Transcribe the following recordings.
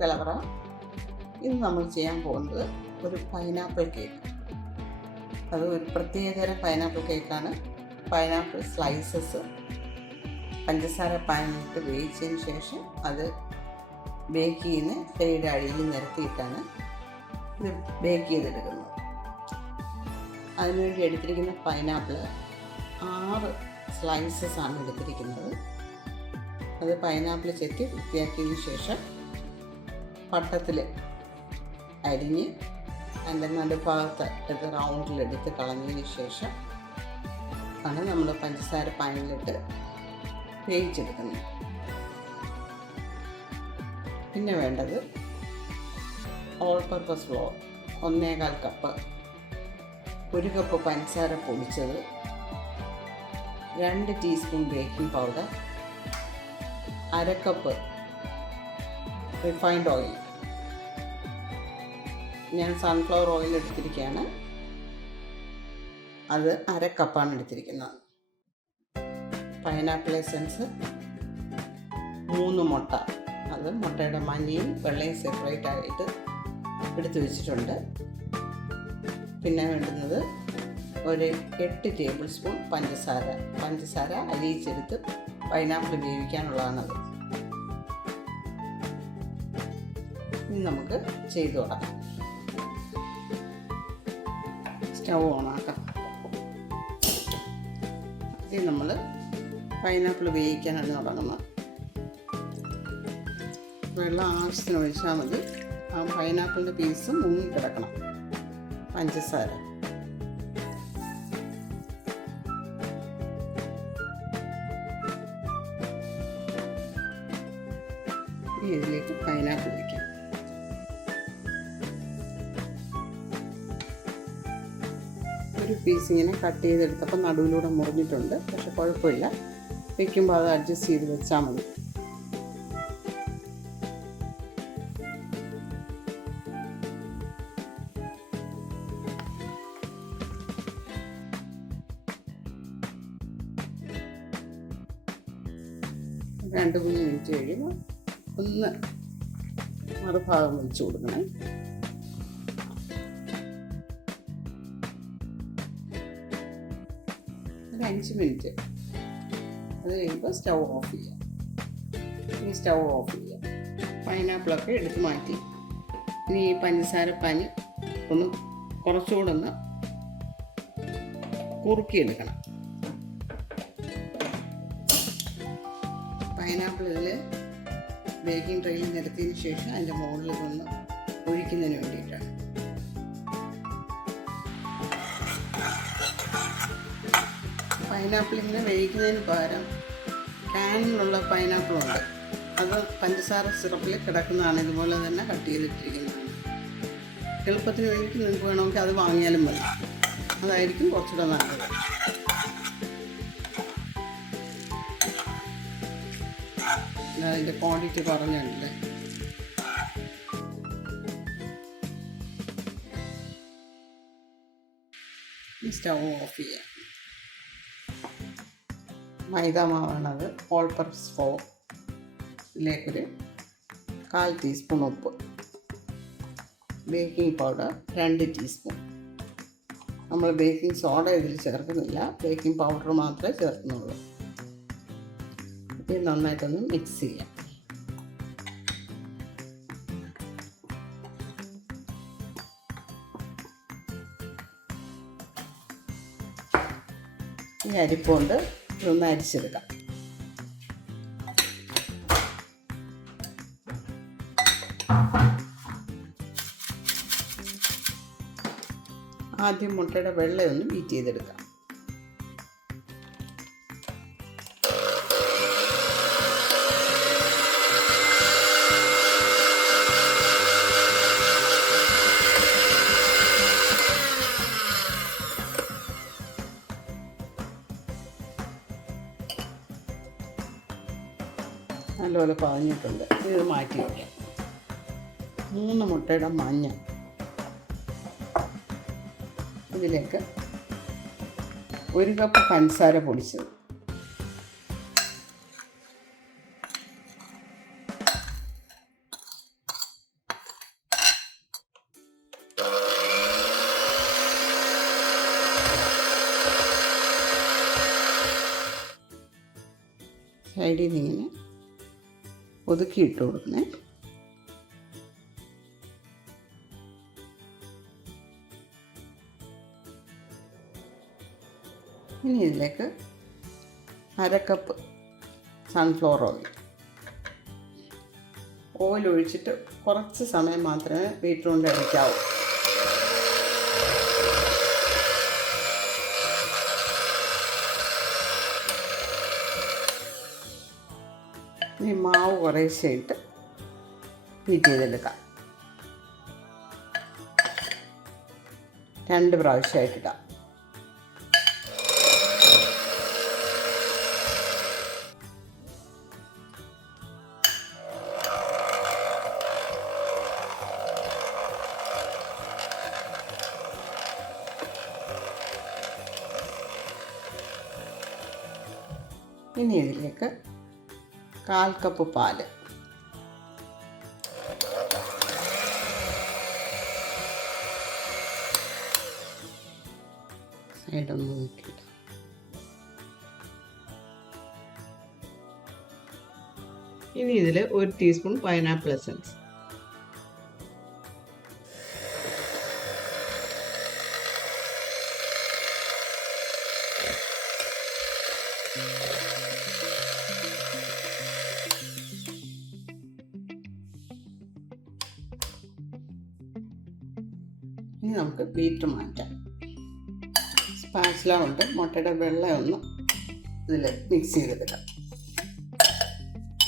കലവറ. ഇന്ന് നമ്മൾ ചെയ്യാൻ പോകുന്നത് ഒരു പൈനാപ്പിൾ കേക്ക്. അത് ഒരു പ്രത്യേകതരം പൈനാപ്പിൾ കേക്കാണ്. പൈനാപ്പിൾ സ്ലൈസസ് പഞ്ചസാര പാനിലിട്ട് വേവിച്ചതിന് ശേഷം അത് ബേക്ക് ചെയ്യുന്ന ട്രേയുടെ അടിയിൽ നിരത്തിയിട്ടാണ് ഇത് ബേക്ക് ചെയ്തെടുക്കുന്നത്. അതിനുവേണ്ടി എടുത്തിരിക്കുന്ന പൈനാപ്പിൾ 6 സ്ലൈസസ് ആണ് എടുത്തിരിക്കുന്നത്. അത് പൈനാപ്പിൾ ചെത്തി വൃത്തിയാക്കിയതിന് ശേഷം പട്ടത്തിൽ അരിഞ്ഞ് അതിൻ്റെ നടുഭാഗത്ത് എടുത്ത് റൗണ്ടിലെടുത്ത് കളഞ്ഞതിന് ശേഷം ആണ് നമ്മൾ പഞ്ചസാര പാനിലിട്ട് വേവിച്ചെടുക്കുന്നത്. പിന്നെ വേണ്ടത് all purpose floor 1.25 cup, 1 cup പഞ്ചസാര പൊടിച്ചത്, 2 teaspoon baking powder, 1/2 cup refined oil. ഞാൻ സൺഫ്ലവർ ഓയിൽ എടുത്തിരിക്കുകയാണ്. അത് 1/2 കപ്പാണ് എടുത്തിരിക്കുന്നത്. പൈനാപ്പിൾ എസൻസ് 3 മുട്ട. അത് മുട്ടയുടെ മഞ്ഞയും വെള്ളയും സെപ്പറേറ്റ് ആയിട്ട് എടുത്ത് വെച്ചിട്ടുണ്ട്. പിന്നെ വേണ്ടുന്നത് ഒരു 8 ടേബിൾ സ്പൂൺ പഞ്ചസാര അലിയിച്ചെടുത്ത് പൈനാപ്പിൾ വേവിക്കാനുള്ളതാണത്. ഇനി നമുക്ക് ചെയ്തു തുടങ്ങാം. സ്റ്റൗ ഓണാക്കാം. ആദ്യം നമ്മൾ പൈനാപ്പിൾ വേവിക്കാനാണ് തുടങ്ങുന്നത്. വെള്ളം ആവശ്യത്തിന് ഒഴിച്ചാൽ മതി. ആ പൈനാപ്പിളിൻ്റെ പീസ് മുങ്ങിക്കിടക്കണം പഞ്ചസാര. ഇതിലേക്ക് പൈനാപ്പിൾ വയ്ക്കാം. ഒരു പീസ് ഇങ്ങനെ കട്ട് ചെയ്തെടുത്തപ്പോൾ നടുവിലൂടെ മുറിഞ്ഞിട്ടുണ്ട്. പക്ഷെ കുഴപ്പമില്ല, വയ്ക്കുമ്പോൾ അത് അഡ്ജസ്റ്റ് ചെയ്ത് വെച്ചാൽ മതി. രണ്ട് 3 മിനിറ്റ് കഴിയുമ്പോൾ ഒന്ന് മറുഭാഗം വെച്ച് കൊടുക്കണേ. ഒരു 5 മിനിറ്റ്. അത് കഴിയുമ്പോൾ സ്റ്റൗ ഓഫ് ചെയ്യാം. ഇനി സ്റ്റൗ ഓഫ് ചെയ്യാം. പൈനാപ്പിളൊക്കെ എടുത്ത് മാറ്റി. ഇനി ഈ പഞ്ചസാര പാനി ഒന്ന് കുറച്ചുകൂടെ ഒന്ന് കുറുക്കിയെടുക്കണം. പൈനാപ്പിൾ ഇതിൽ ബേക്കിംഗ് ട്രേയിൽ നിരത്തിയതിന് ശേഷം അതിൻ്റെ മുകളിൽ ഒന്ന് ഒഴിക്കുന്നതിന് വേണ്ടിയിട്ടാണ്. പൈനാപ്പിൾ ഇങ്ങനെ വേവിക്കുന്നതിന് പകരം ക്യാനിലുള്ള പൈനാപ്പിളുണ്ട്. അത് പഞ്ചസാര സിറപ്പിൽ കിടക്കുന്നതാണ്. ഇതുപോലെ തന്നെ കട്ട് ചെയ്തിട്ടിരിക്കുന്നതാണ്. എളുപ്പത്തിന് വേണ്ടിയിട്ട് നിങ്ങൾക്ക് വേണമെങ്കിൽ അത് വാങ്ങിയാലും മതി. അതായിരിക്കും കുറച്ചുകൂടെ നല്ലത്. അതിൻ്റെ ക്വാണ്ടിറ്റി പറഞ്ഞിട്ടുണ്ട്. സ്റ്റൗ ഓഫ് ചെയ്യാം. മൈദ മാവാണത്. All purpose flour. ഇതിലേക്കൊരു 1/4 ടീസ്പൂൺ ഉപ്പ്, ബേക്കിംഗ് പൗഡർ 2 ടീസ്പൂൺ. നമ്മൾ ബേക്കിംഗ് സോഡ ഇതിൽ ചേർക്കുന്നില്ല, ബേക്കിംഗ് പൗഡർ മാത്രമേ ചേർക്കുന്നുള്ളൂ. ഇത് നന്നായിട്ടൊന്ന് മിക്സ് ചെയ്യാം. ഈ അരിപ്പുകൊണ്ട് ഇതൊന്ന് അരിച്ചെടുക്കാം. ആദ്യം മുട്ടയുടെ വെള്ള ഒന്ന് ബീറ്റ് ചെയ്തെടുക്കാം. നല്ലപോലെ പതഞ്ഞിട്ടുണ്ട്. ഇത് മാറ്റി വയ്ക്കാം. 3 മുട്ടയുടെ മഞ്ഞ ഇതിലേക്ക് 1 കപ്പ് പഞ്ചസാര പൊടിച്ചത്, സൈഡിൽ നിന്ന് ഇങ്ങനെ ഒതുക്കിയിട്ട് കൊടുക്കണേ. ഇനി ഇതിലേക്ക് 1/2 കപ്പ് സൺഫ്ലവർ ഓയിൽ ഒഴിച്ചിട്ട് കുറച്ച് സമയം മാത്രമേ ബീറ്റർ കൊണ്ട് അടിക്കാവൂ. ഈ മാവ് കുറേശ്ശെ ഇട്ട് ബീറ്റ് ചെയ്തെടുക്കാം. 2 പ്രാവശ്യമായിട്ടിടാം. ഇനി ഇതിലേക്ക് 1/4 കപ്പ് പാല്, സൈഡൊന്ന് നോക്കിയിട്ട് ഇനി ഇതിൽ 1 ടീസ്പൂൺ പൈനാപ്പിൾ എസൻസ്, ഇനി നമുക്ക് ബീറ്റർ മാറ്റാം. സ്പാച്ചില കൊണ്ട് മുട്ടയുടെ വെള്ളം ഒന്ന് ഇതിൽ മിക്സ് ചെയ്തെടുക്കാം.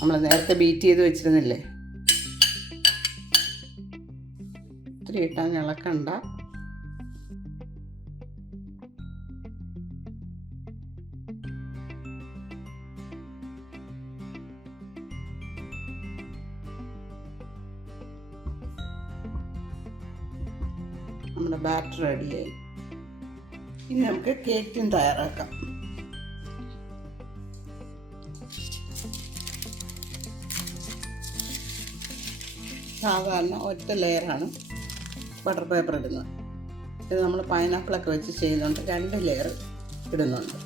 നമ്മൾ നേരത്തെ ബീറ്റ് ചെയ്ത് വെച്ചിരുന്നില്ലേ, ഇത്തിരി ഇട്ടാൽ ഇളക്കണ്ട. നമ്മുടെ ബാറ്റർ റെഡിയായി. ഇനി നമുക്ക് കേക്കും തയ്യാറാക്കാം. സാധാരണ ഒറ്റ ലെയറാണ് ബട്ടർ പേപ്പർ ഇടുന്നത്. ഇത് നമ്മൾ പൈനാപ്പിളൊക്കെ വെച്ച് ചെയ്യുന്നുണ്ട് 2 ലെയർ ഇടുന്നുണ്ട്.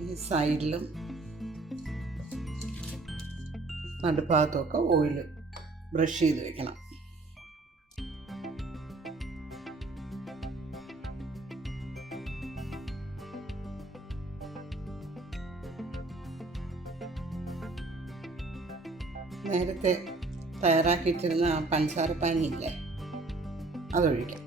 ഈ സൈഡിലും നടുഭാഗത്തുമൊക്കെ ഓയിൽ ബ്രഷ് ചെയ്ത് വെക്കണം. നേരത്തെ തയ്യാറാക്കിയിട്ടിരുന്ന ആ പഞ്ചസാര പാനിയില്ലേ, അതൊഴിക്കാം.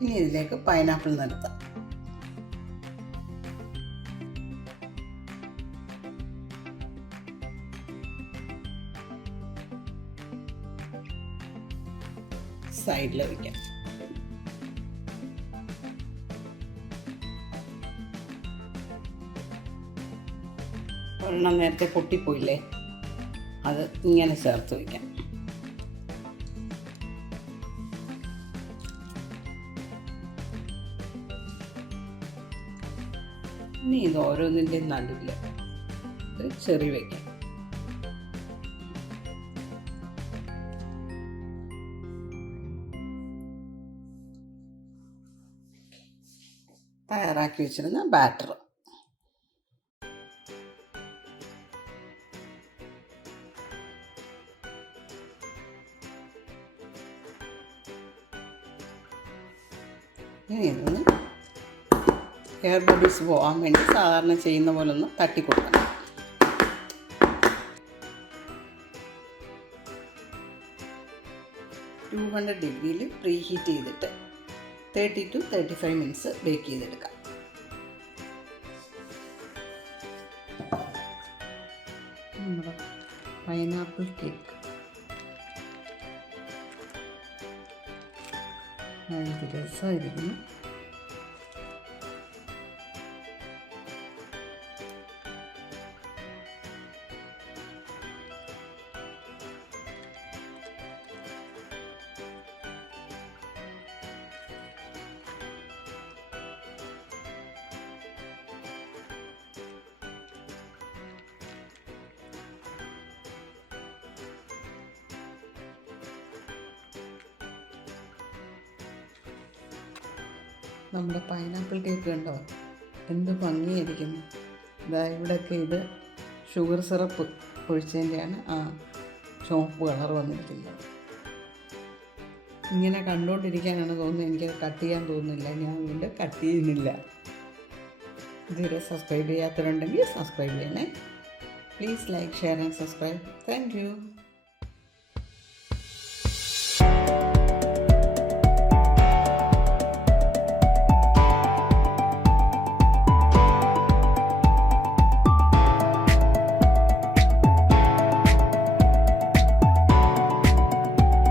ഇനി ഇതിലേക്ക് പൈനാപ്പിൾ നിരത്താം. സൈഡിൽ വയ്ക്കാം. ഒരെണ്ണം നേരത്തെ പൊട്ടിപ്പോയില്ലേ, അത് ഇങ്ങനെ ചേർത്ത് വയ്ക്കാം. ഇനി ഇത് ഓരോന്നിൻ്റെ നടുവിൽ ചെറി വയ്ക്കാം. തയ്യാറാക്കി വെച്ചിരുന്ന ബാറ്റർ ഇനി ഇതൊന്ന് എയർ ബബിൾസ് പോകാൻ വേണ്ടി സാധാരണ ചെയ്യുന്ന പോലെ ഒന്ന് തട്ടിക്കൊടുക്കണം. ഡിഗ്രിയിൽ പ്രീ ഹീറ്റ് ചെയ്തിട്ട് 30 to 35 മിനിറ്റ്സ് ബേക്ക് ചെയ്തെടുക്കാം. നമ്മുടെ പൈനാപ്പിൾ കേക്ക് രസമായിരിക്കുന്നു. നമ്മുടെ പൈനാപ്പിൾ കേക്ക് കണ്ടോ, എന്ത് ഭംഗിയായിരിക്കുന്നു. ഇവിടെയൊക്കെ ഇത് ഷുഗർ സിറപ്പ് ഒഴിച്ചതിൻ്റെയാണ് ആ ചുവപ്പ് കളർ വന്നിരിക്കുന്നത്. ഇങ്ങനെ കണ്ടുകൊണ്ടിരിക്കാനാണ് തോന്നുന്നത്, എനിക്കത് കട്ട് ചെയ്യാൻ തോന്നുന്നില്ല. ഞാൻ വീണ്ടും കട്ട് ചെയ്യുന്നില്ല. ഇതുവരെ സബ്സ്ക്രൈബ് ചെയ്യാത്തവരുണ്ടെങ്കിൽ സബ്സ്ക്രൈബ് ചെയ്യണേ. Please like, share and subscribe. Thank you.